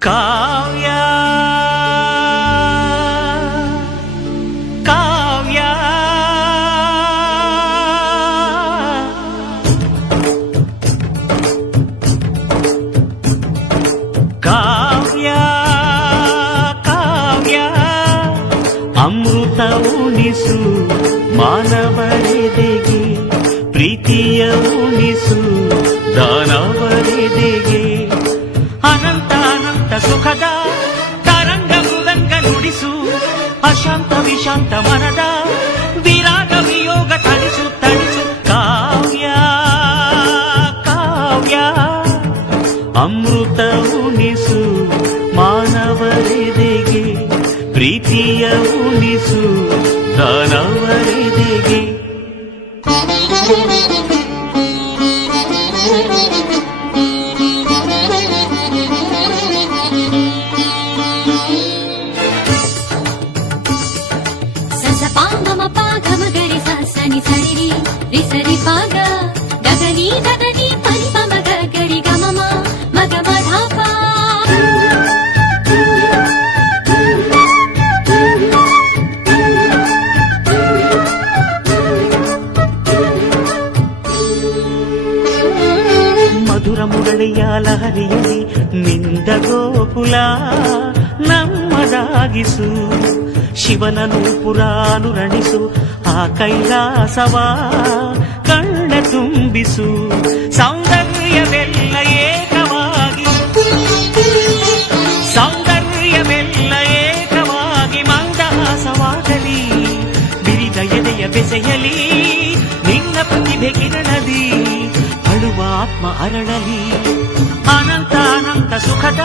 ಕಾವ್ಯ ಕಾವ್ಯ ಕಾವ್ಯ ಕಾವ್ಯ ಅಮೃತ ಉಣಿಸು ಮಾನವರೆದೆಗೆ ಪ್ರೀತಿಯ ಉಣಿಸು ದಾನವರೆದೆಗೆ ಅನಂತ ಅನಂತ ಸುಖದ ತರಂಗ ಮೃದಂಗ ನುಡಿಸು ಅಶಾಂತ ವಿಶಾಂತ ಮನದ ವಿರಾಗ ವಿಯೋಗ ತಣಿಸು ತಣಿಸು ಕಾವ್ಯ ಕಾವ್ಯ ಅಮೃತ ಉಣಿಸು ಮಾನವರೆದೆಗೆ ಪ್ರೀತಿಯ ಉಣಿಸು ದಾನವರೆದೆಗೆ ಸನಿ ಸರಿ ರಿ ಸರಿ ಪಾಗ ಗಗನಿ ಗಗನಿ ಪರಿ ಮಮ ಗರಿ ಗಮಮ ಮಗ ಮಧಾಪ ಮಧುರ ಮುರಳಿಯ ಲಹರಿಯಲ್ಲಿ ನಿಂದ ಗೋಕುಲ ನಮ್ಮದಾಗಿಸು ಶಿವನನು ಪುರಾನುರಣಿಸು ಆ ಕೈಲಾಸವ ಕಣ್ಣ ತುಂಬಿಸು ಸೌಂದರ್ಯವೆಲ್ಲ ಏಕವಾಗಿ ಸೌಂದರ್ಯವೆಲ್ಲ ಏಕವಾಗಿ ಮಂದಹಾಸವಾಗಲಿ ಬಿರಿದ ಎದೆಯ ಬೆಸೆಯಲಿ ನಿನ್ನ ಪ್ರತಿಭೆ ಕಿರಣದಿ ಅಳುವ ಆತ್ಮ ಅರಳಲಿ ಅನಂತ ಅನಂತ ಸುಖದ